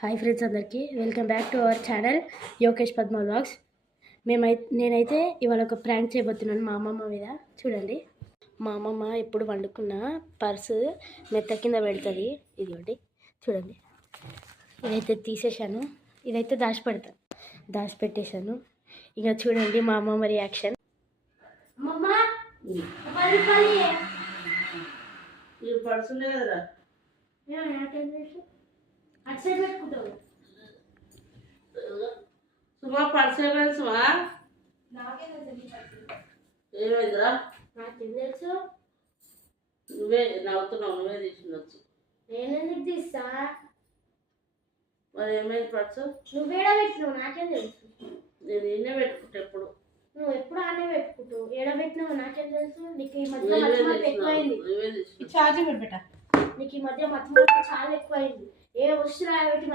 Hi friends, అందరికీ welcome back to our channel Yogesh Padma vlogs. నేనైతే ఇవాళ ఒక ప్రాంక్ చేయబోతున్నాను మా అమ్మమ్మ మీద. చూడండి, మా అమ్మమ్మ ఎప్పుడు వండుకున్న పర్సు మెత్త కింద పెడుతుంది. ఇది ఒకటి చూడండి, ఇదైతే తీసేసాను, ఇదైతే దాచిపెట్టేశాను. ఇక చూడండి మా అమ్మమ్మ రియాక్షన్. పర్సు కదరా, సుమా పర్సు ఏమైంది సుమా? ఏమైందిరా? నువ్వే నవ్వుతున్నావు, నువ్వే తీసుకున్నచ్చు. నేనెందుకు తీస్తా? మరి ఏమైంది పర్సు? నువ్వేడా పెట్టినావు? నాకేం తెలుసు. నేను నిన్నే పెట్టుకుంటా ఎప్పుడు. నువ్వు ఎప్పుడు ఆనే పెట్టుకుంటావు. ఏడబెట్టినావు నాకేం తెలుసు. నీకు ఈ మధ్య మతమార్పు ఎక్కువైంది. నువ్వే తీసుకున్నావు. నీకు ఈ మధ్య మతమార్పు చాలా ఎక్కువైంది. ఏ వస్తువు పెట్టి